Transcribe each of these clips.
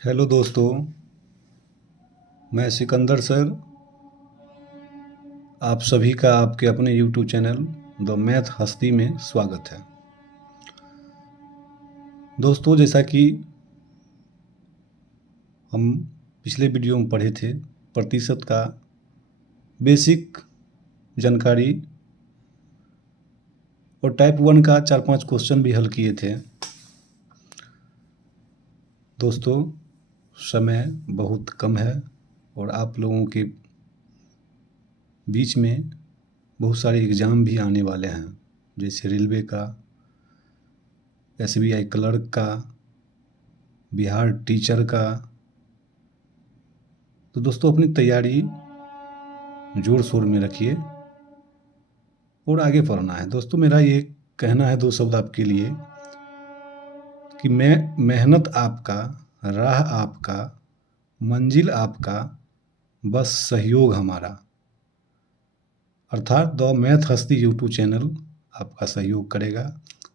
Hello दोस्तों, मैं Sikandar sir आप सभी का आपके अपने यूट्यूब चैनल द मैथ हस्ती में स्वागत है। दोस्तों, जैसा कि हम पिछले वीडियो में पढ़े थे, प्रतिशत का बेसिक जानकारी और टाइप 1 का 4-5 क्वेश्चन भी हल किए थे। दोस्तों, समय बहुत कम है और आप लोगों के बीच में बहुत सारे एग्ज़ाम भी आने वाले हैं, जैसे रेलवे का, SBI क्लर्क का, बिहार टीचर का। तो दोस्तों, अपनी तैयारी ज़ोर शोर में रखिए और आगे पढ़ना है। दोस्तों, मेरा ये कहना है 2 शब्द आपके लिए कि मेहनत आपका, राह आपका, मंजिल आपका, बस सहयोग हमारा। अर्थात द मैथ हस्ती यूट्यूब चैनल आपका सहयोग करेगा।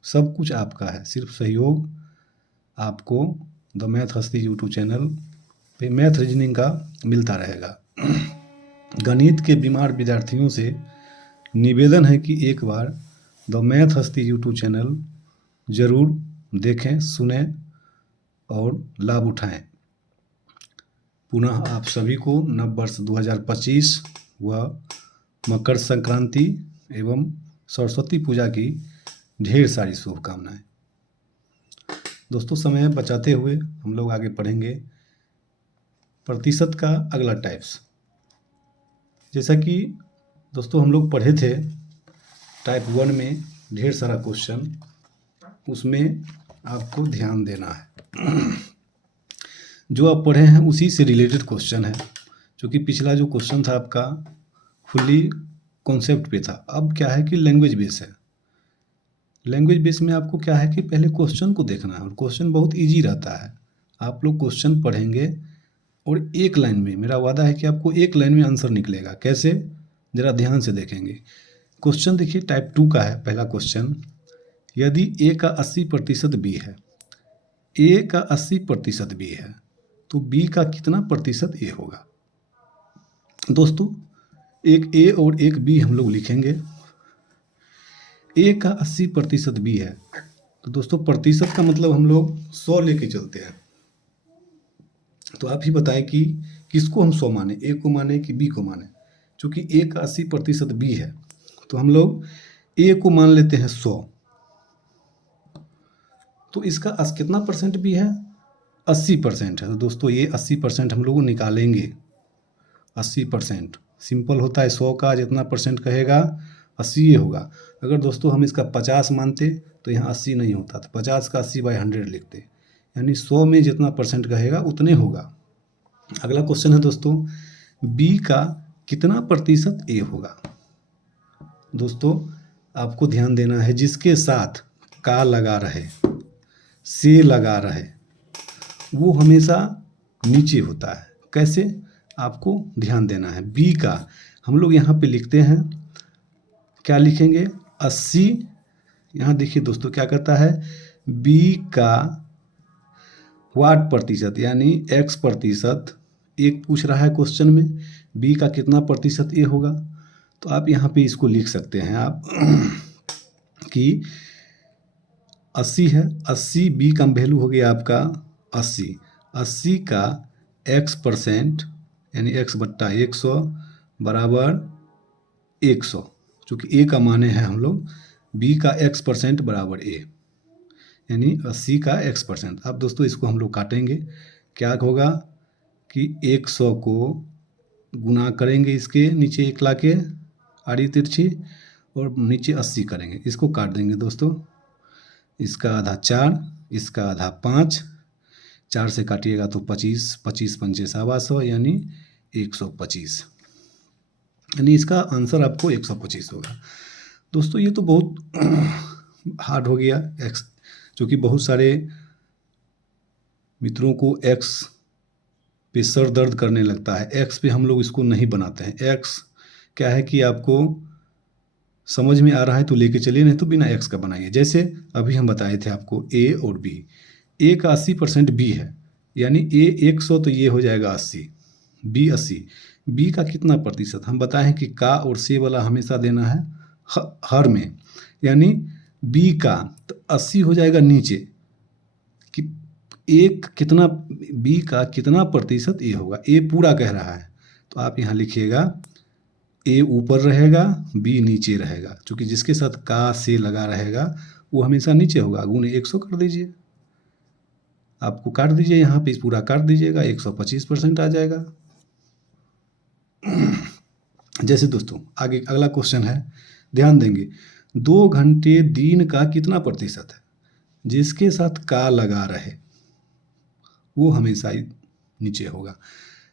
सब कुछ आपका है, सिर्फ सहयोग आपको द मैथ हस्ती यूट्यूब चैनल पे मैथ रीजनिंग का मिलता रहेगा। गणित के बीमार विद्यार्थियों से निवेदन है कि एक बार द मैथ हस्ती यूट्यूब चैनल ज़रूर देखें, सुनें और लाभ उठाएं। पुनः आप सभी को नव वर्ष 2025 व मकर संक्रांति एवं सरस्वती पूजा की ढेर सारी शुभकामनाएं। दोस्तों, समय बचाते हुए हम लोग आगे पढ़ेंगे प्रतिशत का अगला टाइप्स। जैसा कि दोस्तों हम लोग पढ़े थे टाइप 1 में ढेर सारा क्वेश्चन, उसमें आपको ध्यान देना है। जो आप पढ़े हैं उसी से रिलेटेड क्वेश्चन है, क्योंकि पिछला जो क्वेश्चन था आपका फुल्ली कॉन्सेप्ट पे था। अब क्या है कि लैंग्वेज बेस है। लैंग्वेज बेस में आपको क्या है कि पहले क्वेश्चन को देखना है और क्वेश्चन बहुत इजी रहता है। आप लोग क्वेश्चन पढ़ेंगे और एक लाइन में, मेरा वादा है कि आपको एक लाइन में आंसर निकलेगा। कैसे, ज़रा ध्यान से देखेंगे। क्वेश्चन देखिए, टाइप 2 का है पहला क्वेश्चन। यदि a का 80% b है, a का 80% b है, तो b का कितना प्रतिशत a होगा? दोस्तों, एक a और एक b हम लोग लिखेंगे। a का 80% b है, तो दोस्तों प्रतिशत का मतलब हम लोग 100 लेके चलते हैं। तो आप ही बताएं कि किसको हम 100 माने, a को माने कि b को माने। चूँकि a का 80% b है, तो हम लोग a को मान लेते हैं 100। तो इसका कितना परसेंट भी है? 80% है। तो दोस्तों ये 80% हम लोग निकालेंगे। 80% सिंपल होता है, 100 का जितना परसेंट कहेगा 80 ये होगा। अगर दोस्तों हम इसका 50 मानते तो यहाँ 80 नहीं होता, तो 50 का 80/100 लिखते, यानी 100 में जितना परसेंट कहेगा उतने होगा। अगला क्वेश्चन है दोस्तों, बी का कितना प्रतिशत ए होगा? दोस्तों आपको ध्यान देना है, जिसके साथ का लगा रहे, से लगा रहे, वो हमेशा नीचे होता है। कैसे, आपको ध्यान देना है। बी का हम लोग यहाँ पे लिखते हैं, क्या लिखेंगे? 80। यहाँ देखिए दोस्तों क्या करता है, बी का वाट प्रतिशत यानी x प्रतिशत, एक पूछ रहा है क्वेश्चन में, बी का कितना प्रतिशत ए होगा। तो आप यहाँ पे इसको लिख सकते हैं आप कि 80 है, 80 बी का वैल्यू हो गया आपका 80। 80 का x% यानी x/100 बराबर 100। चूँकि a का माने है हम लोग, b का x% बराबर a, यानी 80 का x%। अब दोस्तों इसको हम लोग काटेंगे, क्या होगा कि 100 को गुना करेंगे, इसके नीचे 1 ला के आड़ी तिरछी, और नीचे 80 करेंगे। इसको काट देंगे दोस्तों, इसका आधा 4, इसका आधा 5, 4 से काटिएगा तो 25, 25 पंचे 125, यानी 125, यानी इसका आंसर आपको 125 होगा। दोस्तों ये तो बहुत हार्ड हो गया एक्स, क्योंकि बहुत सारे मित्रों को एक्स पे सर दर्द करने लगता है। एक्स पे हम लोग इसको नहीं बनाते हैं। एक्स क्या है कि आपको समझ में आ रहा है तो लेके चलिए, नहीं तो बिना एक्स का बनाइए। जैसे अभी हम बताए थे आपको ए और बी, ए का 80% बी है, यानी ए 100 तो ये हो जाएगा 80, बी 80। बी का कितना प्रतिशत, हम बताएं कि का और से वाला हमेशा देना है हर में, यानी बी का तो 80 हो जाएगा नीचे कि एक कितना, बी का कितना प्रतिशत ए होगा, ए पूरा कह रहा है तो आप यहाँ लिखिएगा ए ऊपर रहेगा बी नीचे रहेगा, क्योंकि जिसके साथ का से लगा रहेगा वो हमेशा नीचे होगा, गुणे 100 कर दीजिए, आपको काट दीजिए, यहाँ पे पूरा काट दीजिएगा, 125% आ जाएगा। जैसे दोस्तों आगे अगला क्वेश्चन है, ध्यान देंगे, 2 घंटे दिन का कितना प्रतिशत है, जिसके साथ का लगा रहे वो हमेशा ही नीचे होगा।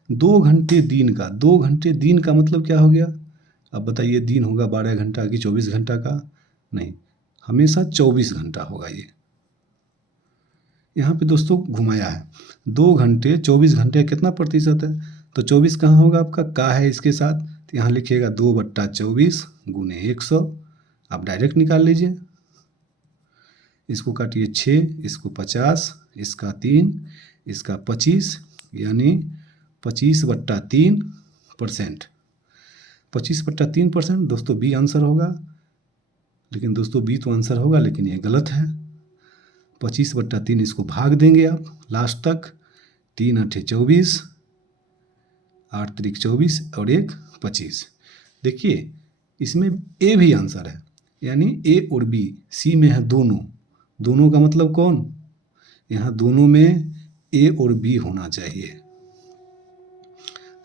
2 घंटे दिन का, 2 घंटे दिन का मतलब क्या हो गया, अब बताइए दिन होगा 12 घंटा कि 24 घंटा का, नहीं हमेशा 24 घंटा होगा ये। यहाँ पे दोस्तों घुमाया है, 2 घंटे 24 घंटे कितना प्रतिशत है, तो 24 कहाँ होगा आपका, का है इसके साथ, तो यहाँ लिखिएगा 2/24 गुणे 100, आप डायरेक्ट निकाल लीजिए, इसको काटिए 6, इसको 50, इसका 3, इसका 25, यानी 25/3%। 25/3% दोस्तों बी आंसर होगा, लेकिन दोस्तों बी तो आंसर होगा लेकिन ये गलत है। 25/3 इसको भाग देंगे आप लास्ट तक, 3 8 24, 8 3 24 और 1 25। देखिए इसमें ए भी आंसर है, यानी ए और बी, सी में है दोनों, दोनों का मतलब कौन, यहाँ दोनों में ए और बी होना चाहिए,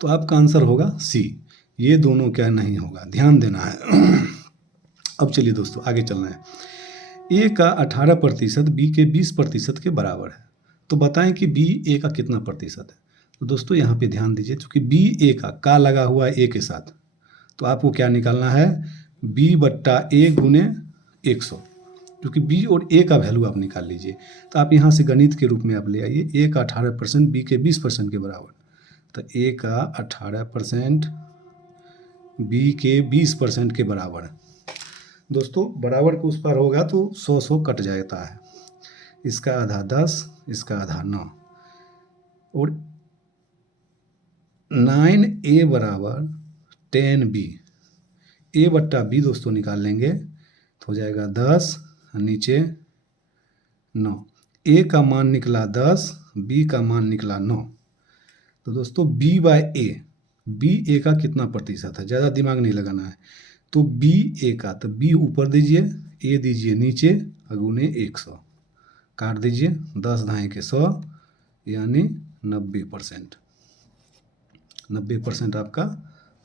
तो आपका आंसर होगा सी, ये दोनों क्या नहीं होगा, ध्यान देना है। अब चलिए दोस्तों आगे चलना है, ए का 18% बी के 20% के बराबर है, तो बताएं कि बी ए का कितना प्रतिशत है। तो दोस्तों यहाँ पे ध्यान दीजिए, क्योंकि बी ए का लगा हुआ है ए के साथ, तो आपको क्या निकालना है, b/a गुणे 100, क्योंकि बी और ए का वैल्यू आप निकाल लीजिए, तो आप यहाँ से गणित के रूप में आप ले आइए, ए का 18% बी के 20% के बराबर, तो ए का 18% बी के 20% के बराबर है। दोस्तों बराबर के उस पर होगा तो 100 कट जाता है, इसका आधा 10, इसका आधा 9, और 9a बराबर 10b, a/b दोस्तों निकाल लेंगे तो हो जाएगा 10, नीचे 9, a का मान निकला 10, b का मान निकला 9, तो दोस्तों b/a, बी ए का कितना प्रतिशत है, ज़्यादा दिमाग नहीं लगाना है, तो बी ए का, तो बी ऊपर दीजिए, ए दीजिए नीचे, गुणे 100, काट दीजिए, 10 धाए के 100, यानी 90%, 90% आपका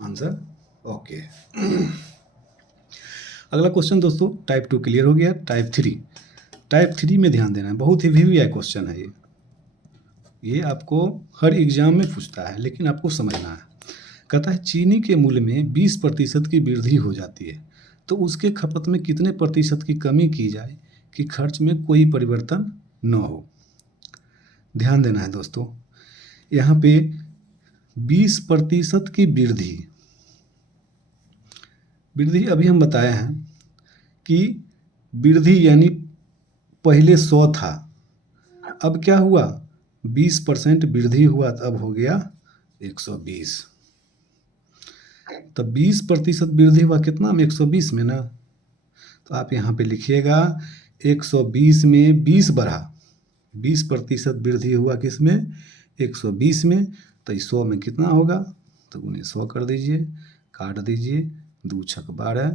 आंसर ओके। अगला क्वेश्चन दोस्तों टाइप 2 क्लियर हो गया, टाइप 3 में ध्यान देना है, बहुत ही वीवीआई क्वेश्चन है ये आपको हर एग्जाम में पूछता है, लेकिन आपको समझना है। कहता है चीनी के मूल्य में 20% की वृद्धि हो जाती है, तो उसके खपत में कितने प्रतिशत की कमी की जाए कि खर्च में कोई परिवर्तन न हो। ध्यान देना है दोस्तों, यहाँ पे 20% की वृद्धि अभी हम बताए हैं कि वृद्धि यानी पहले 100 था, अब क्या हुआ 20% वृद्धि हुआ, तब हो गया 120, तब 20% वृद्धि हुआ कितना में, 120 में ना, तो आप यहाँ पे लिखिएगा 120 में 20 बढ़ा, 20% वृद्धि हुआ किस में, 120 में, तो 100 में कितना होगा, तो गुणे 100 कर दीजिए, काट दीजिए, 2 छक 12,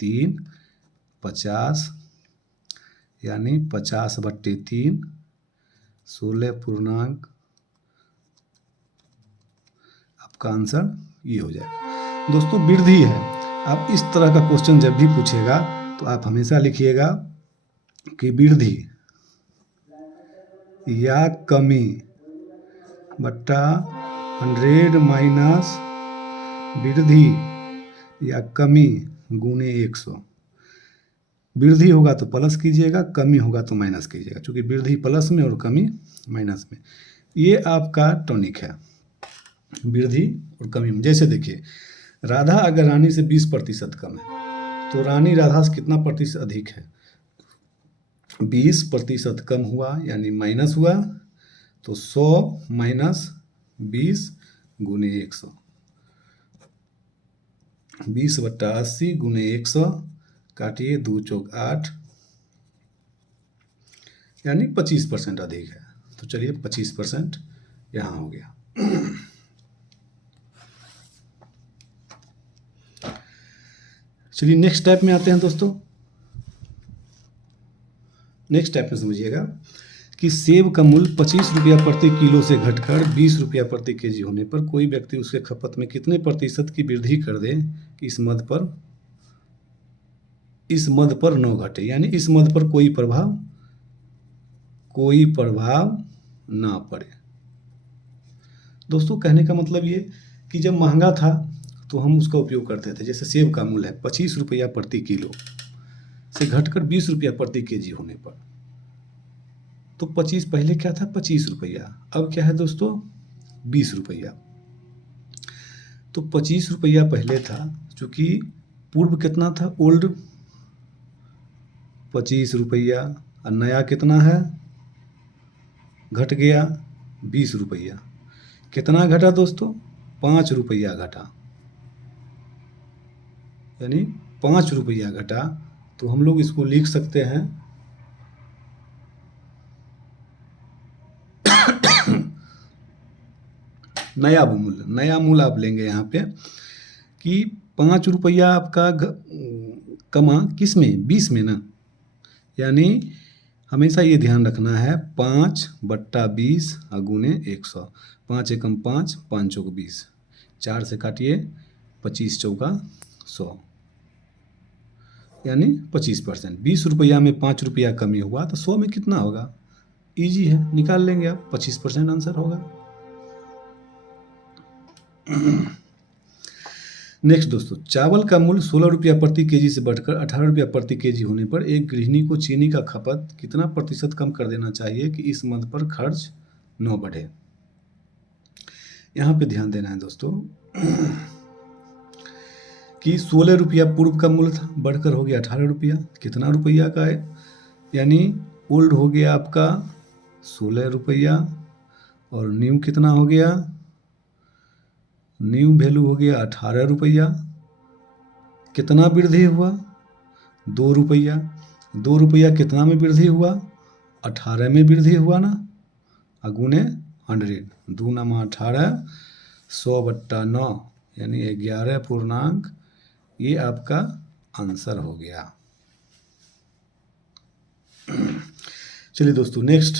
3 50, यानी 50/3, 16 आपका आंसर ये हो जाएगा। दोस्तों वृद्धि है, आप इस तरह का क्वेश्चन जब भी पूछेगा तो आप हमेशा लिखिएगा कि वृद्धि या कमी बट्टा 100 माइनस वृद्धि या कमी गुणे 100। वृद्धि होगा तो प्लस कीजिएगा, कमी होगा तो माइनस कीजिएगा, क्योंकि वृद्धि प्लस में और कमी माइनस में, ये आपका टॉनिक है वृद्धि और कमी में। जैसे देखिए राधा अगर रानी से 20% कम है, तो रानी राधा से कितना प्रतिशत अधिक है, 20% कम हुआ यानी माइनस हुआ, तो 100 माइनस 20 गुने 100, 20/80 गुने 100, काटिए 2 चौक 8, यानी 25% अधिक है। तो चलिए 25% यहाँ हो गया। चलिए नेक्स्ट टाइप में आते हैं दोस्तों। नेक्स्ट टाइप में समझिएगा कि सेब का मूल्य 25 रुपया प्रति किलो से घटकर 20 रुपया प्रति केजी होने पर कोई व्यक्ति उसके खपत में कितने प्रतिशत की वृद्धि कर दे कि इस मद पर न घटे, यानी इस मद पर कोई प्रभाव ना पड़े। दोस्तों कहने का मतलब ये कि जब महंगा था तो हम उसका उपयोग करते थे। जैसे सेब का मूल्य है 25 रुपया प्रति किलो से घटकर 20 रुपया प्रति केजी होने पर, तो 25 पहले क्या था 25 रुपया, अब क्या है दोस्तों 20 रुपया। तो 25 रुपया पहले था, चूँकि पूर्व कितना था ओल्ड 25 रुपया, और नया कितना है घट गया 20 रुपया। कितना घटा दोस्तों 5 रुपया घटा, यानी 5 रुपया घटा। तो हम लोग इसको लिख सकते हैं नया मूल्य आप लेंगे यहाँ पे कि 5 रुपया आपका कमा किस में 20 में ना, यानी हमेशा ये ध्यान रखना है 5/20 गुने 100, 5 एकम 5, 5 चौक 20, 4 से काटिए 25 चौका 100, यानी 25%। 20 रुपया में 5 रुपया कमी हुआ तो 100 में कितना होगा, इजी है निकाल लेंगे आप, 25% आंसर होगा। नेक्स्ट दोस्तों, चावल का मूल्य 16 रुपया प्रति केजी से बढ़कर 18 रुपया प्रति केजी होने पर एक गृहिणी को चीनी का खपत कितना प्रतिशत कम कर देना चाहिए कि इस मद पर खर्च न बढ़े। यहाँ पे ध्यान देना है दोस्तों कि 16 रुपया पूर्व का मूल्य था, बढ़कर हो गया 18 रुपया, कितना रुपया का है, यानी ओल्ड हो गया आपका 16 रुपया और न्यू कितना हो गया, न्यू वैल्यू हो गया 18 रुपया। कितना वृद्धि हुआ 2 रुपया, 2 रुपया कितना में वृद्धि हुआ 18 में वृद्धि हुआ ना, अगुने 100, 2 नमा 18, 100/9 यानी 11 पूर्णांक, ये आपका आंसर हो गया। चलिए दोस्तों नेक्स्ट,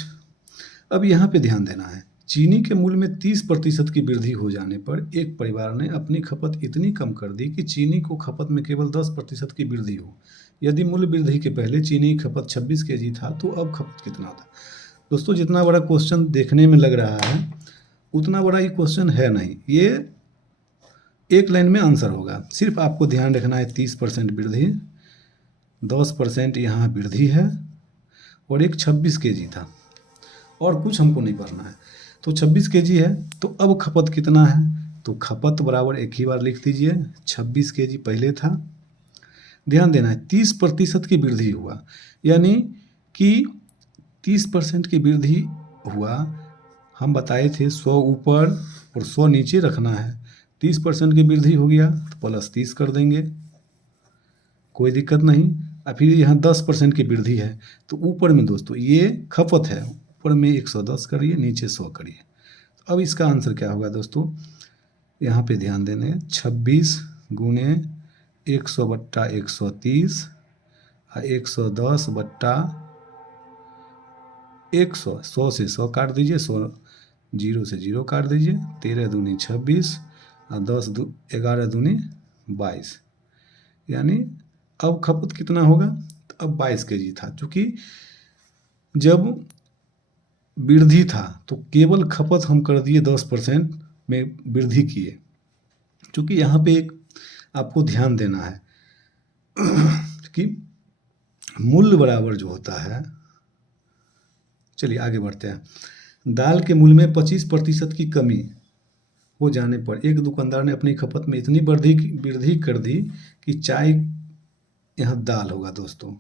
अब यहाँ पे ध्यान देना है, चीनी के मूल्य में 30% की वृद्धि हो जाने पर एक परिवार ने अपनी खपत इतनी कम कर दी कि चीनी को खपत में केवल 10% की वृद्धि हो। यदि मूल्य वृद्धि के पहले चीनी की खपत 26 केजी था तो अब खपत कितना था। दोस्तों जितना बड़ा क्वेश्चन देखने में लग रहा है उतना बड़ा ये क्वेश्चन है नहीं, ये एक लाइन में आंसर होगा। सिर्फ आपको ध्यान रखना है 30% वृद्धि, 10% यहाँ वृद्धि है और एक 26 केजी था, और कुछ हमको नहीं पढ़ना है। तो 26 केजी है तो अब खपत कितना है, तो खपत बराबर एक ही बार लिख दीजिए, 26 केजी पहले था। ध्यान देना है 30% की वृद्धि हुआ, यानी कि 30% की वृद्धि हुआ। हम बताए थे 100 ऊपर और 100 नीचे रखना है, 30% की वृद्धि हो गया तो प्लस 30 कर देंगे, कोई दिक्कत नहीं। और फिर यहाँ 10% की वृद्धि है तो ऊपर में दोस्तों ये खपत है, ऊपर में 110 करिए, नीचे 100 करिए। अब इसका आंसर क्या होगा दोस्तों, यहाँ पे ध्यान देने 26 गुने 100/130 और 110/100, 100 से 100 काट दीजिए, 100 0 से 0 काट दीजिए, 13 दूनी 26 और 11 दूनी 22, यानी अब खपत कितना होगा, तो अब 22 केजी था। चूँकि जब वृद्धि था तो केवल खपत हम कर दिए 10% में वृद्धि किए। चूँकि यहाँ पे एक आपको ध्यान देना है कि मूल्य बराबर जो होता है, चलिए आगे बढ़ते हैं। दाल के मूल्य में 25% की कमी हो जाने पर एक दुकानदार ने अपनी खपत में इतनी वृद्धि कर दी कि चाय, यहाँ दाल होगा दोस्तों,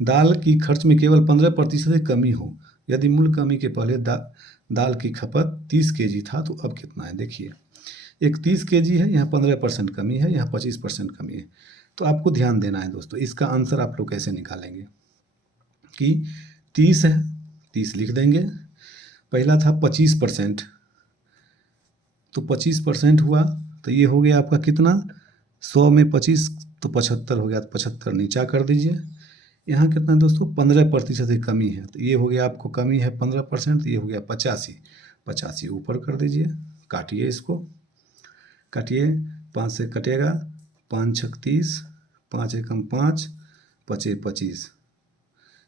दाल की खर्च में केवल 15% की कमी हो, यदि मूल्य कमी के पहले दाल की खपत 30 केजी था तो अब कितना है? देखिए, एक 30 केजी है, यहाँ 15% कमी है, यहाँ 25% कमी है। तो आपको ध्यान देना है दोस्तों, इसका आंसर आप लोग कैसे निकालेंगे कि 30 है, 30 लिख देंगे। पहला था 25%, तो 25% हुआ तो ये हो गया आपका कितना? 100 में 25 तो 75 हो गया, तो 75 नीचा कर दीजिए। यहाँ कितना है दोस्तों? 15% की कमी है, तो ये हो गया आपको कमी है 15%, तो ये हो गया 85। 85 ऊपर कर दीजिए, काटिए इसको, काटिए, 5 से कटेगा, 5 छक 30, 5 एकम 5, 5 25,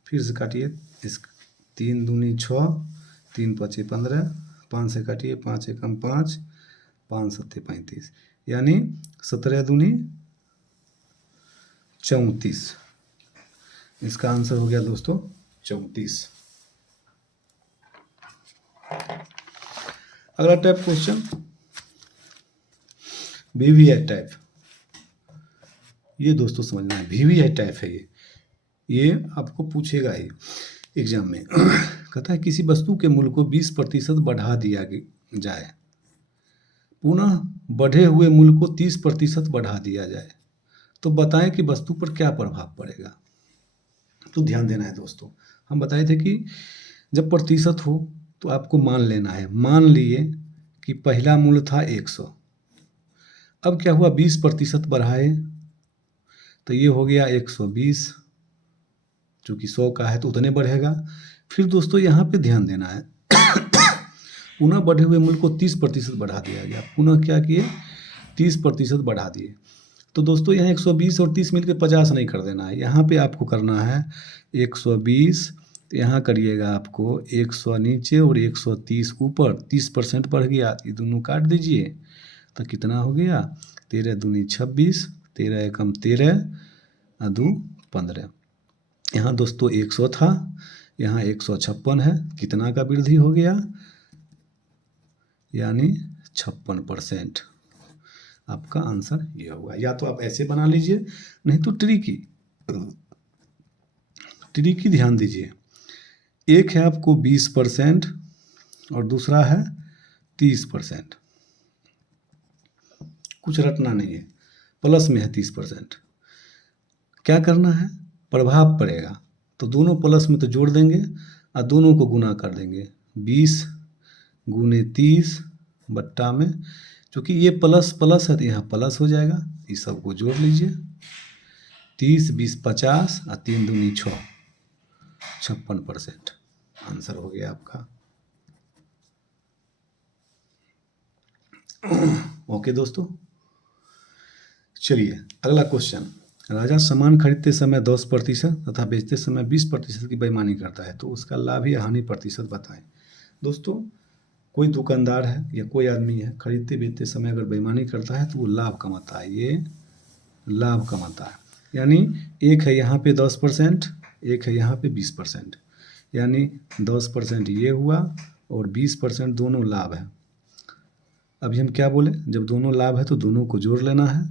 फिर से काटिए, इस 3 दूनी 6, 3 पचे 15, 5 से काटिए, 5 एकम 5, 5 सत्ते 35, यानी 17 दूनी 34। इसका आंसर हो गया दोस्तों 34। अगला टाइप क्वेश्चन, वीवीआई टाइप। ये दोस्तों समझना है, वीवीआई टाइप है ये आपको पूछेगा ही एग्जाम में। कहता है किसी वस्तु के मूल्य को 20% बढ़ा दिया जाए, पुनः बढ़े हुए मूल्य को 30% बढ़ा दिया जाए, तो बताएं कि वस्तु पर क्या प्रभाव पड़ेगा। तो ध्यान देना है दोस्तों, हम बताए थे कि जब प्रतिशत हो तो आपको मान लेना है। मान लिए कि पहला मूल्य था 100, अब क्या हुआ? 20% बढ़ाए तो ये हो गया 120, चूँकि 100 का है तो उतने बढ़ेगा। फिर दोस्तों यहाँ पे ध्यान देना है, पुनः बढ़े हुए मूल्य को 30% बढ़ा दिया गया। पुनः क्या किए? 30% बढ़ा दिए। तो दोस्तों यहाँ 120 और 30 मिलकर 50 नहीं कर देना है, यहाँ पे आपको करना है 120, तो यहाँ करिएगा आपको 100 नीचे और 130 ऊपर, 30% बढ़ गया, ये दोनों काट दीजिए तो कितना हो गया? 13 दूनी 26, 13 एकम 13, 2 15। यहाँ दोस्तों 100 था, यहाँ 156 है, कितना का वृद्धि हो गया? यानी 56%। आपका आंसर ये होगा। या तो आप ऐसे बना लीजिए, नहीं तो ट्रिकी ध्यान दीजिए। एक है आपको 20% और दूसरा है 30%, कुछ रटना नहीं है, प्लस में है 30%। क्या करना है? प्रभाव पड़ेगा तो दोनों प्लस में तो जोड़ देंगे और दोनों को गुना कर देंगे। 20 गुने 30 बट्टा में, क्योंकि ये प्लस प्लस है तो यहाँ प्लस हो जाएगा, इस सबको जोड़ लीजिए। 30 20 50 और 3 दूनी 6, 56% आंसर हो गया आपका। ओके दोस्तों, चलिए अगला क्वेश्चन। राजा सामान खरीदते समय 10% तथा बेचते समय 20% की बेईमानी करता है, तो उसका लाभ या हानि प्रतिशत बताएं। दोस्तों, कोई दुकानदार है या कोई आदमी है, खरीदते बेचते समय अगर बेईमानी करता है तो वो लाभ कमाता है, ये लाभ कमाता है। यानी एक है यहाँ पे 10%, एक है यहाँ पे 20%, यानी 10% ये हुआ और 20% दोनों लाभ है। अभी हम क्या बोले? जब दोनों लाभ है तो दोनों को जोड़ लेना है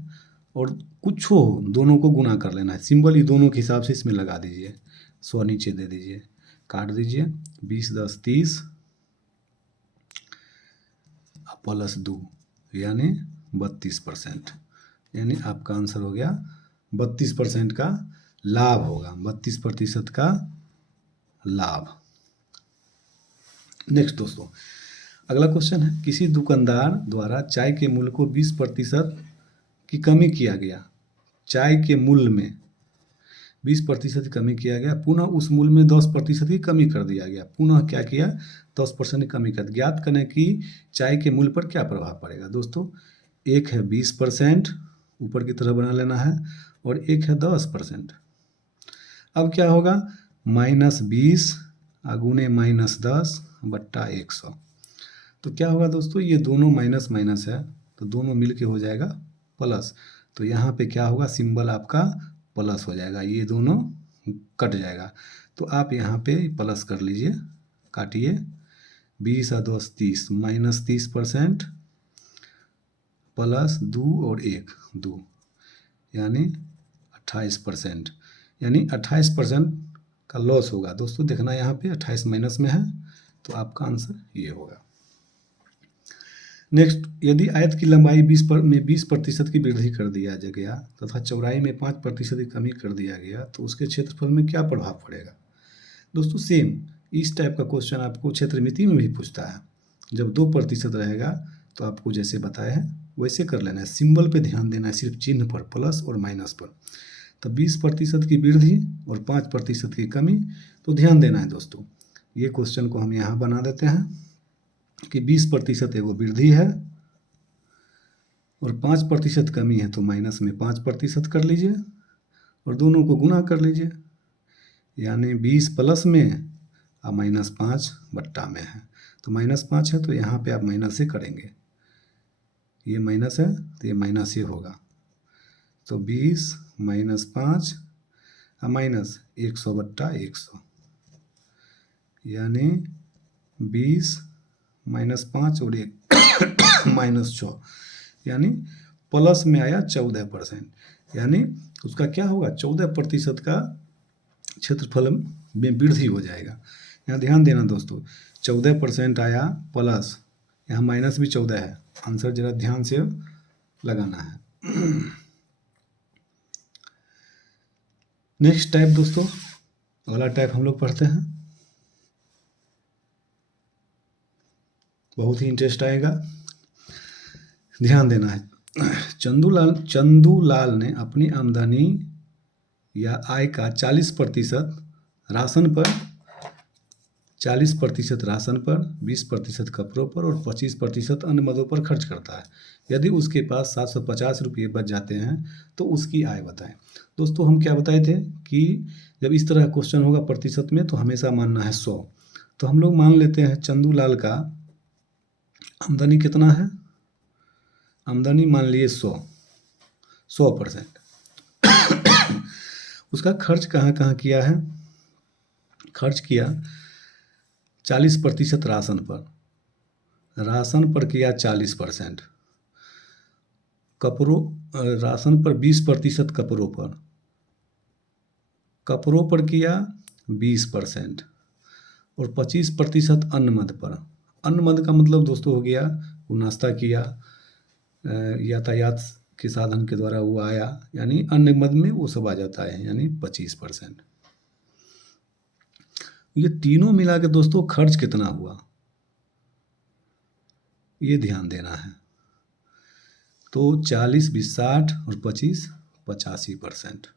और कुछ हो दोनों को गुना कर लेना है। सिंबल ही दोनों के हिसाब से इसमें लगा दीजिए, 100 नीचे दे दीजिए, काट दीजिए, 20 10 30 प्लस 2 यानी 32%, यानी आपका आंसर हो गया 32% का लाभ होगा, 32% का लाभ। नेक्स्ट दोस्तों, अगला क्वेश्चन है, किसी दुकानदार द्वारा चाय के मूल्य को 20% की कमी किया गया। चाय के मूल्य में 20% कमी किया गया, पुनः उस मूल्य में 10% की कमी कर दिया गया। पुनः क्या किया? 10% की कमी कर। ज्ञात करें कि चाय के मूल्य पर क्या प्रभाव पड़ेगा। दोस्तों, एक है 20%, ऊपर की तरफ बना लेना है, और एक है 10%। अब क्या होगा? -20 गुने -10 बट्टा 100। तो क्या होगा दोस्तों? ये दोनों माइनस माइनस है तो दोनों मिल के हो जाएगा प्लस, तो यहाँ पे क्या होगा? सिंबल आपका प्लस हो जाएगा, ये दोनों कट जाएगा। तो आप यहाँ पे प्लस कर लीजिए, काटिए, 20 और 10 30, -30% प्लस 2 और 1 2, यानी 28%, यानी 28% का लॉस होगा। दोस्तों देखना यहाँ पे 28 माइनस में है, तो आपका आंसर ये होगा। नेक्स्ट, यदि आयत की लंबाई 20% की वृद्धि कर दिया गया तथा चौड़ाई में 5% की कमी कर दिया गया तो उसके क्षेत्रफल में क्या प्रभाव पड़ेगा। दोस्तों सेम इस टाइप का क्वेश्चन आपको क्षेत्रमिति में भी पूछता है। जब 2% रहेगा तो आपको जैसे बताया है वैसे कर लेना है, सिंबल पे ध्यान देना है, सिर्फ चिन्ह पर, प्लस और माइनस पर। तो 20% की वृद्धि और 5% की कमी, तो ध्यान देना है दोस्तों। ये क्वेश्चन को हम यहाँ बना देते हैं कि 20% एगो वृद्धि है और 5% कमी है, तो माइनस में 5% कर लीजिए और दोनों को गुना कर लीजिए, यानी 20 प्लस में और -5 बट्टा में है। तो -5 है तो यहाँ पे आप माइनस से करेंगे, ये माइनस है तो ये माइनस ही होगा। तो 20 - 5 और माइनस 100 बट्टा 100, यानी 20 - 5 और 1 -6, यानी प्लस में आया 14%, यानी उसका क्या होगा, 14% का क्षेत्रफल में वृद्धि हो जाएगा। यहाँ ध्यान देना दोस्तों, 14% आया प्लस, यहाँ माइनस भी 14 है। आंसर जरा ध्यान से लगाना है। नेक्स्ट टाइप दोस्तों, अगला टाइप हम लोग पढ़ते हैं, बहुत ही इंटरेस्ट आएगा, ध्यान देना है। चंदूलाल ने अपनी आमदनी या आय का 40% राशन पर, 40% राशन पर, 20% कपड़ों पर और 25% अन्य मदों पर खर्च करता है। यदि उसके पास 750 रुपये बच जाते हैं तो उसकी आय बताएं। दोस्तों हम क्या बताए थे कि जब इस तरह क्वेश्चन होगा प्रतिशत में तो हमेशा मानना है 100। तो हम लोग मान लेते हैं चंदूलाल का आमदनी कितना है, आमदनी मान लिए 100%। उसका खर्च कहाँ कहाँ किया है, खर्च किया 40% राशन पर, राशन पर किया 40%, कपड़ों, राशन पर 20% कपड़ों पर, कपड़ों पर किया 20% और 25% अन्न मद पर। अन्न मद का मतलब दोस्तों हो गया वो नाश्ता किया, यातायात के साधन के द्वारा वो आया, यानी अन्न मद में वो सब आ जाता है, यानी 25%। ये तीनों मिला के दोस्तों खर्च कितना हुआ ये ध्यान देना है। तो 40 20 60 और 25 85%।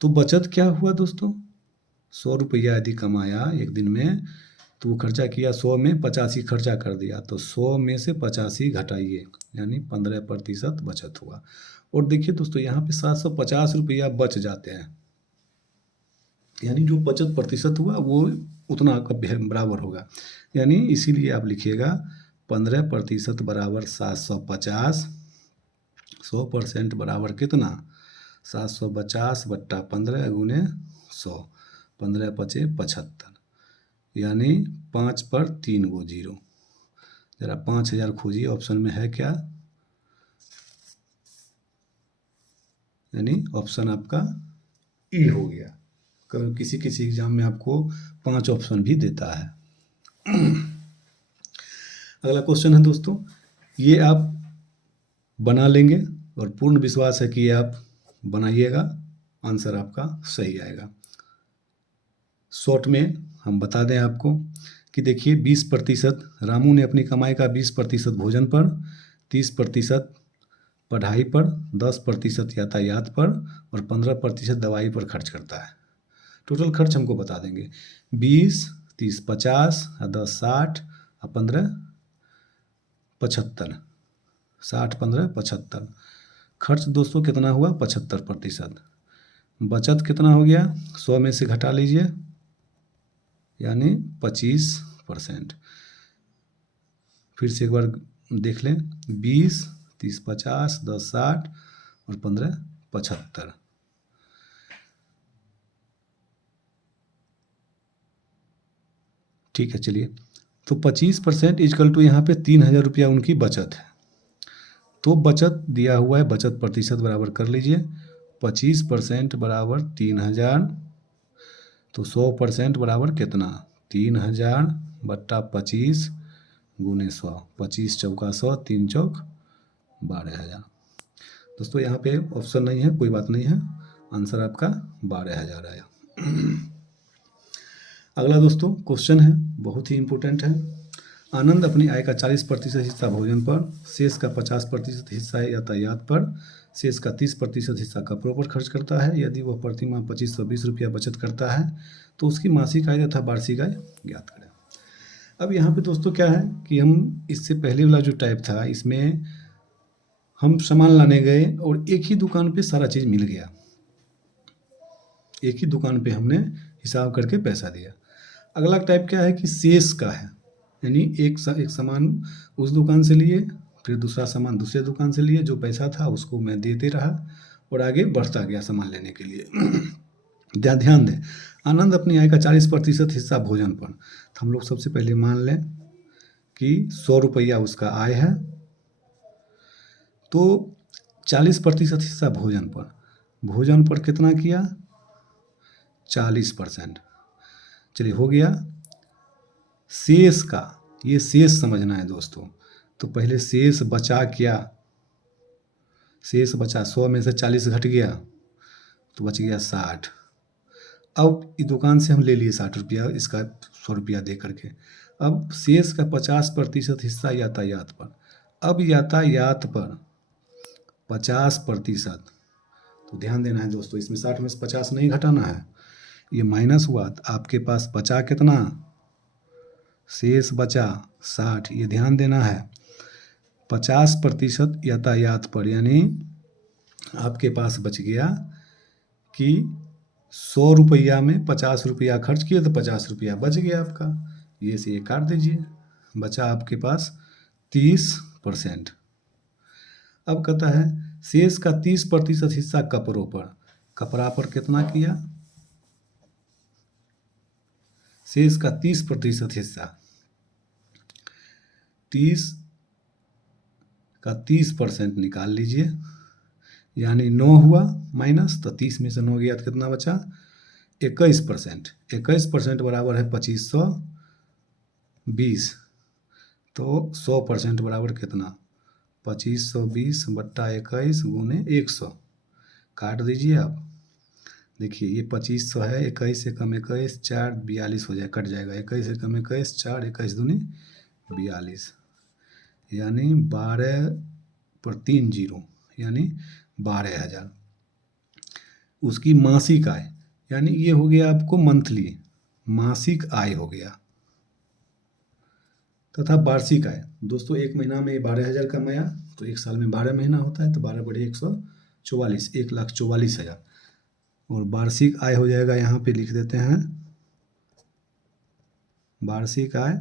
तो बचत क्या हुआ दोस्तों, 100 रुपया यदि कमाया एक दिन में तो वो खर्चा किया 100 में 85 खर्चा कर दिया, तो 100 में से 85 घटाइए, यानी 15% बचत हुआ। और देखिए दोस्तों यहाँ पे 750 रुपया बच जाते हैं, यानी जो बचत प्रतिशत हुआ वो उतना आपका बराबर होगा, यानी इसीलिए आप लिखिएगा 15% बराबर 750, 100% बराबर कितना 750 बट्टा 15 गुने 100, 15 पचे 75, यानी 5 पर 3 गो 0। जरा 5000 खोजिए, ऑप्शन में है क्या, यानी ऑप्शन आपका ई हो गया। किसी किसी एग्जाम में आपको 5 ऑप्शन भी देता है। अगला क्वेश्चन है दोस्तों, ये आप बना लेंगे और पूर्ण विश्वास है कि ये आप बनाइएगा, आंसर आपका सही आएगा। शॉर्ट में हम बता दें आपको कि देखिए 20% रामू ने अपनी कमाई का 20% भोजन पर, 30% पढ़ाई पर, 10% यातायात पर और 15% दवाई पर खर्च करता है। टोटल खर्च हमको बता देंगे, 20 30 50 और 10 60 और 15 75, 60 15 75। खर्च दोस्तों कितना हुआ 75%। बचत कितना हो गया, 100 में से घटा लीजिए, यानी 25%। फिर से एक बार देख लें, 20 30 50 10 60 और 15 75। ठीक है, चलिए, तो 25% इजकल टू यहाँ पे 3000 रुपया उनकी बचत है। तो बचत दिया हुआ है, बचत प्रतिशत बराबर कर लीजिए, 25% बराबर 3000 तो 100% बराबर कितना, 3000 बट्टा 25 गुने 100, 25 चौका 100, 3 चौक 12,000। दोस्तों यहाँ पे ऑप्शन नहीं है, कोई बात नहीं है, आंसर आपका 12,000 आया। अगला दोस्तों क्वेश्चन है, बहुत ही इम्पोर्टेंट है। आनंद अपनी आय का 40% हिस्सा भोजन पर, शेष का 50% हिस्सा यातायात पर, शेष का 30% हिस्सा कपड़ों पर खर्च करता है। यदि वह प्रति माह 2520 रुपया बचत करता है तो उसकी मासिक आय तथा वार्षिक आय ज्ञात करें। अब यहाँ पे दोस्तों क्या है कि हम इससे पहले वाला जो टाइप था, इसमें हम सामान लाने गए और एक ही दुकान पे सारा चीज़ मिल गया, एक ही दुकान पे हमने हिसाब करके पैसा दिया। अगला टाइप क्या है कि शेष का है, यानी एक सामान उस दुकान से लिए, फिर दूसरा सामान दूसरे दुकान से लिए, जो पैसा था उसको मैं देते रहा और आगे बढ़ता गया सामान लेने के लिए। ध्यान दें, आनंद अपनी आय का 40% हिस्सा भोजन पर, तो हम लोग सबसे पहले मान लें कि 100 रुपया उसका आय है, तो 40% हिस्सा भोजन पर कितना किया, 40%। चलिए हो गया। शेष का, ये शेष समझना है दोस्तों, तो पहले शेष बचा क्या, शेष बचा 100 में से 40 घट गया तो बच गया 60। अब इस दुकान से हम ले लिए 60 रुपया, इसका 100 रुपया दे करके। अब शेष का 50% हिस्सा यातायात पर। अब यातायात पर 50%, तो ध्यान देना है दोस्तों, इसमें 60 में से 50 नहीं घटाना है, ये माइनस हुआ, तो आपके पास बचा कितना, शेष बचा 60, ये ध्यान देना है। 50% यातायात पर, यानी आपके पास बच गया कि 100 रुपया में 50 रुपया खर्च किए तो 50 रुपया बच गया आपका, ये से ये काट दीजिए, बचा आपके पास 30%। अब कहता है शेष का 30% हिस्सा कपड़ों पर, कपड़ा पर कितना किया, शेष का 30% हिस्सा, 30 का 30% निकाल लीजिए, यानी 9 हुआ माइनस, तो 30 में से 9 गया तो कितना बचा, 21%। 21% बराबर है 2520, तो 100% बराबर कितना, 2520 बट्टा 21 गुने 100, काट दीजिए आप। देखिए ये 2500 है, 21 से कम 21, 4 42 हो जाए, कट जाएगा, 21 से कम 21, 4 21 दूनी 42, यानी 12 पर 3 जीरो, यानी 12,000। उसकी मासिक आय, यानी ये हो गया आपको मंथली, मासिक आय हो गया, तथा वार्षिक आय। दोस्तों एक महीना में 12,000 कमाया, तो एक साल में 12 महीना होता है, तो 12 बड़े 144, 1,44,000। और वार्षिक आय हो जाएगा, यहाँ पे लिख देते हैं, वार्षिक आय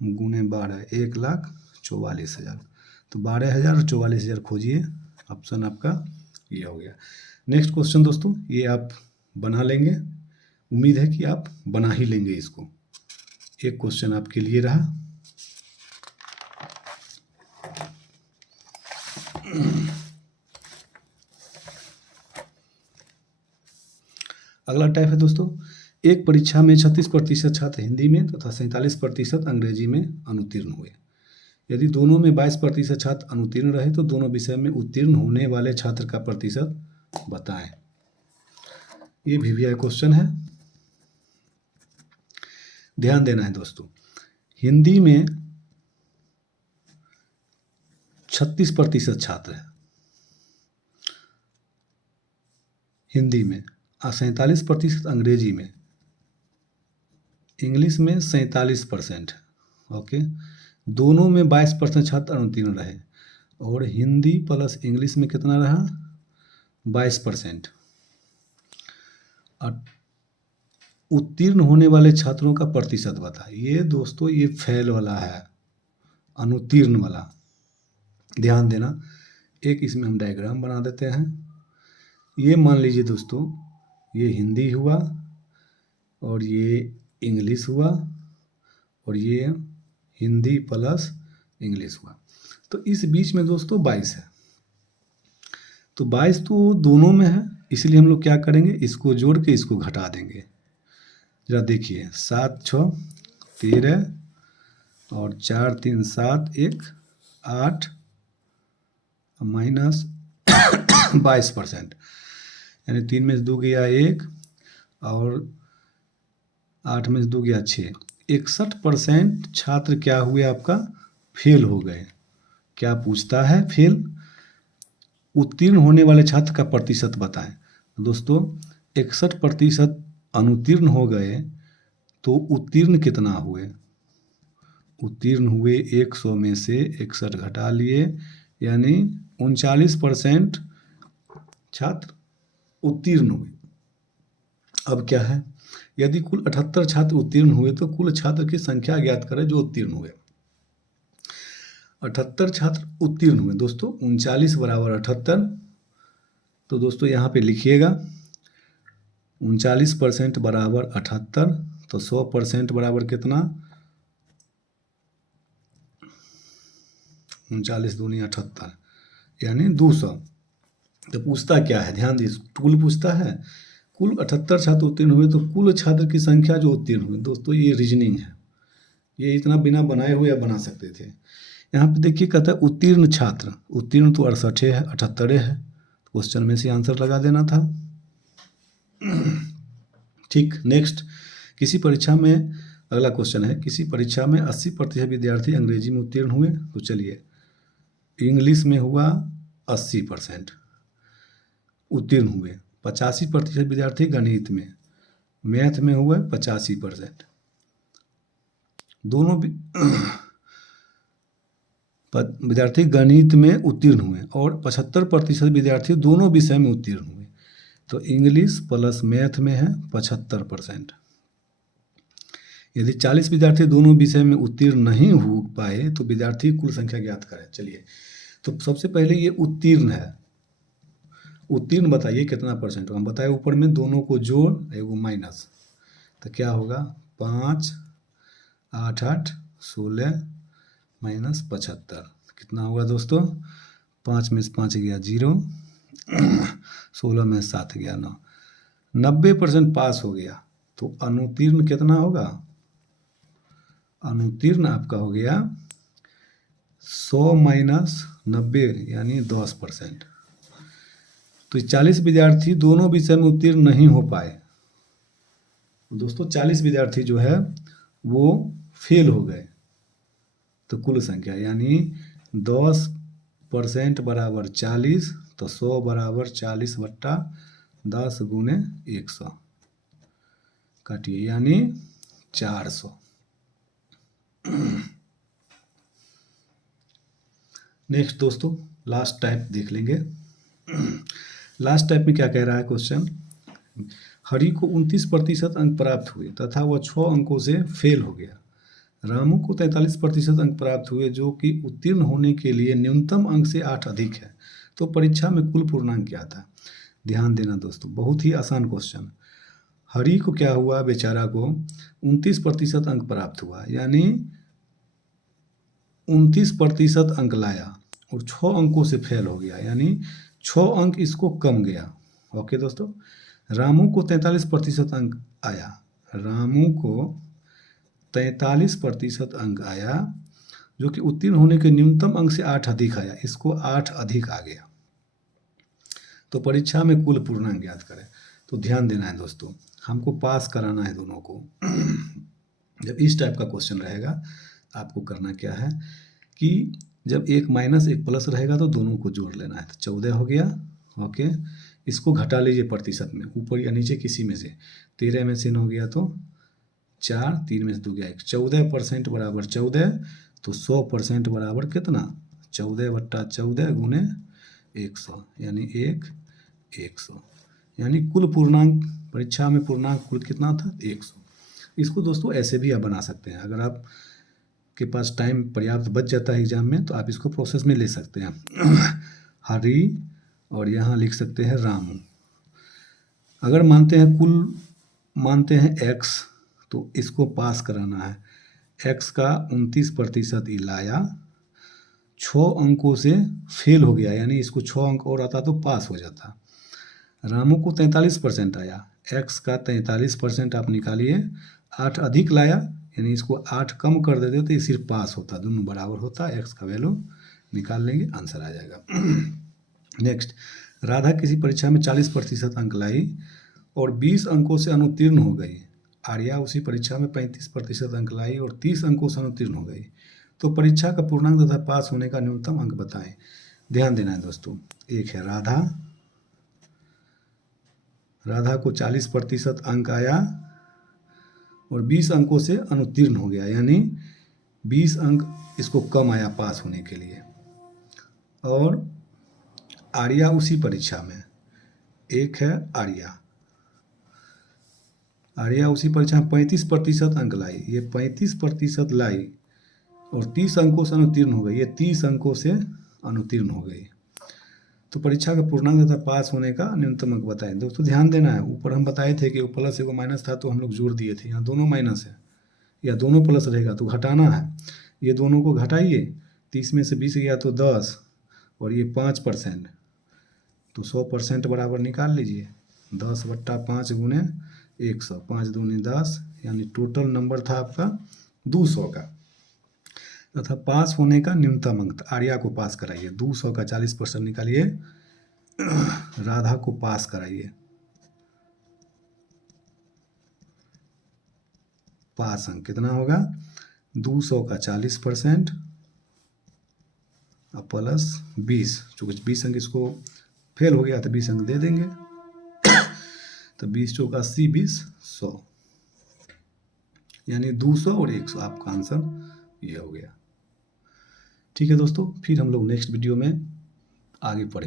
गुने 12, 1,44,000। तो 12,000 और 44,000 खोजिए, ऑप्शन आपका ये हो गया। नेक्स्ट क्वेश्चन दोस्तों, ये आप बना लेंगे, उम्मीद है कि आप बना ही लेंगे इसको। एक क्वेश्चन आपके लिए रहा। अगला टाइप है दोस्तों, एक परीक्षा में 36% छात्र हिंदी में तथा 47% अंग्रेजी में अनुत्तीर्ण हुए। यदि दोनों में 22% छात्र अनुत्तीर्ण रहे तो दोनों विषय में उत्तीर्ण होने वाले छात्र का प्रतिशत बताएं। ये VVI क्वेश्चन है, ध्यान देना है दोस्तों। हिंदी में 36% छात्र है, हिंदी में, और 47% अंग्रेजी में, इंग्लिश में 47%। ओके, दोनों में 22% छात्र अनुत्तीर्ण रहे, और हिंदी प्लस इंग्लिश में कितना रहा, 22%। और उत्तीर्ण होने वाले छात्रों का प्रतिशत बता। ये दोस्तों ये फेल वाला है, अनुत्तीर्ण वाला, ध्यान देना। एक इसमें हम डायग्राम बना देते हैं। ये मान लीजिए दोस्तों, ये हिंदी हुआ और ये इंग्लिश हुआ और ये हिंदी प्लस इंग्लिश हुआ, तो इस बीच में दोस्तों 22 है। तो 22 तो दोनों में है, इसलिए हम लोग क्या करेंगे, इसको जोड़ के इसको घटा देंगे। जरा देखिए, 7 6 13 और 4 3 7 1 8 माइनस 22%, यानी 3 में से 2 गया 1 और 8 में से 2 गया 6। 61% छात्र क्या हुए आपका, फेल हो गए। क्या पूछता है, फेल। उत्तीर्ण होने वाले छात्र का प्रतिशत बताएं। दोस्तों 61% अनुत्तीर्ण हो गए तो उत्तीर्ण कितना हुए, उत्तीर्ण हुए 100 में से 61 घटा लिए, यानी 39% छात्र उत्तीर्ण हुए। अब क्या है, यदि कुल 78 छात्र उत्तीर्ण हुए तो कुल छात्र की संख्या ज्ञात करें जो उत्तीर्ण हुए। 78 छात्र उत्तीर्ण हुए दोस्तों, 39 बराबर 78। तो दोस्तों यहाँ पे लिखिएगा 39% बराबर 78, तो 100% बराबर कितना, 39 दूनी 78, यानी 200। तो पूछता क्या है, ध्यान दीजिए, कुल पूछता है। कुल 78 छात्र उत्तीर्ण हुए तो कुल छात्र की संख्या जो उत्तीर्ण हुए। दोस्तों ये रीजनिंग है, ये इतना बिना बनाए हुए आप बना सकते थे। यहाँ पे देखिए कहता है उत्तीर्ण छात्र, उत्तीर्ण तो 68 है, 78 है, क्वेश्चन में से आंसर लगा देना था। ठीक, नेक्स्ट, किसी परीक्षा में, अगला क्वेश्चन है, किसी परीक्षा में 80% विद्यार्थी अंग्रेजी में उत्तीर्ण हुए। तो चलिए, इंग्लिश में हुआ 80% उत्तीर्ण हुए, 85% विद्यार्थी गणित में, मैथ में हुआ 85%। दोनों विद्यार्थी गणित में उत्तीर्ण हुए और 75% विद्यार्थी दोनों विषय में उत्तीर्ण हुए। तो इंग्लिश प्लस मैथ में है 75%। यदि 40 विद्यार्थी दोनों विषय में उत्तीर्ण नहीं हो पाए तो विद्यार्थी कुल संख्या ज्ञात करें। चलिए, तो सबसे पहले ये उत्तीर्ण है, उत्तीर्ण बताइए कितना परसेंट। हम बताए ऊपर में दोनों को जोड़ एगो माइनस, तो क्या होगा 5 8 8 16 माइनस 75, कितना होगा दोस्तों, 5 में से 5 गया 0, 16 में 7 गया 9, 90% पास हो गया। तो अनुत्तीर्ण कितना होगा, अनुत्तीर्ण आपका हो गया 100 माइनस 90 यानी 10%। तो 40 विद्यार्थी दोनों विषय में उत्तीर्ण नहीं हो पाए दोस्तों, 40 विद्यार्थी जो है वो फेल हो गए। तो कुल संख्या यानी 10% बराबर 40, तो 100 बराबर 40 बट्टा 10 गुने 100, काटिए यानी 400। नेक्स्ट दोस्तों, लास्ट टाइप देख लेंगे। लास्ट टाइप में क्या कह रहा है क्वेश्चन, हरि को 29% अंक प्राप्त हुए तथा वह 6 अंकों से फेल हो गया। रामू को 43% अंक प्राप्त हुए जो कि उत्तीर्ण होने के लिए न्यूनतम अंक से 8 अधिक है। तो परीक्षा में कुल पूर्णांक क्या था। ध्यान देना दोस्तों, बहुत ही आसान क्वेश्चन। हरि को क्या हुआ, बेचारा को 29% अंक प्राप्त हुआ, यानी 29% अंक लाया और 6 अंकों से फेल हो गया, यानी 6 अंक इसको कम गया। ओके दोस्तों, रामू को 43% अंक आया, रामू को 43% अंक आया जो कि उत्तीर्ण होने के न्यूनतम अंक से 8 अधिक आया, इसको 8 अधिक आ गया। तो परीक्षा में कुल पूर्णांक ज्ञात करें। तो ध्यान देना है दोस्तों, हमको पास कराना है दोनों को। जब इस टाइप का क्वेश्चन रहेगा आपको करना क्या है कि जब एक माइनस एक प्लस रहेगा तो दोनों को जोड़ लेना है। तो 14 हो गया, ओके, इसको घटा लीजिए प्रतिशत में, ऊपर या नीचे किसी में से। 13 में से 9 गया तो 4, 3 में से 2 गया 1, 14% बराबर 14, तो 100% बराबर कितना, 14 बट्टा 14 गुने 100, यानी 100, यानी कुल पूर्णांक परीक्षा में पूर्णांक कुल कितना था, 100। इसको दोस्तों ऐसे भी आप बना सकते हैं, अगर आप के पास टाइम पर्याप्त बच जाता है एग्जाम में तो आप इसको प्रोसेस में ले सकते हैं। हरि और यहाँ लिख सकते हैं रामू। अगर मानते हैं कुल मानते हैं x, तो इसको पास कराना है। x का 29% ही लाया, 6 अंकों से फेल हो गया, यानी इसको 6 अंक और आता तो पास हो जाता। रामू को 43% आया, x का 43% आप निकालिए, 8 अधिक लाया यानी इसको 8 कम कर देते तो ये सिर्फ पास होता, दोनों बराबर होता, x का वैल्यू निकाल लेंगे, आंसर आ जाएगा। नेक्स्ट, राधा किसी परीक्षा में 40% अंक लाई और 20 अंकों से अनुत्तीर्ण हो गई। आर्या उसी परीक्षा में 35% अंक लाई और 30 अंकों से अनुत्तीर्ण हो गई। तो परीक्षा का पूर्णांक तथा पास होने का न्यूनतम अंक बताएं। ध्यान देना है दोस्तों, एक है राधा को 40% अंक आया और 20 अंकों से अनुत्तीर्ण हो गया, यानी 20 अंक इसको कम आया पास होने के लिए। और आर्या उसी परीक्षा में, एक है आर्या उसी परीक्षा में 35% अंक लाई, ये 35% लाई और 30 अंकों से अनुत्तीर्ण हो गई, ये 30 अंकों से अनुत्तीर्ण हो गई। तो परीक्षा का पूर्णांक तथा पास होने का न्यूनतम अंक बताएं। दोस्तों ध्यान देना है, ऊपर हम बताए थे कि वो प्लस एगो माइनस था तो हम लोग जोड़ दिए थे, यहाँ दोनों माइनस है या दोनों प्लस रहेगा तो घटाना है, ये दोनों को घटाइए, 30 में से 20 गया तो 10 और ये 5%, तो 100% बराबर निकाल लीजिए। 10/5 गुने 100, 5 दूनी 10, यानी टोटल नंबर था आपका 200 का, तथा पास होने का न्यूनतम अंक। आर्या को पास कराइए, 200 का 40% निकालिए, राधा को पास कराइए, पास अंक कितना होगा, 200 का 40% प्लस 20, चूँकि 20 अंक इसको फेल हो गया तो 20 अंक दे देंगे, तो 20 चौका 80, 20 100, यानी 200 और 100 आपका आंसर ये हो गया। ठीक है दोस्तों, फिर हम लोग नेक्स्ट वीडियो में आगे पढ़ेंगे।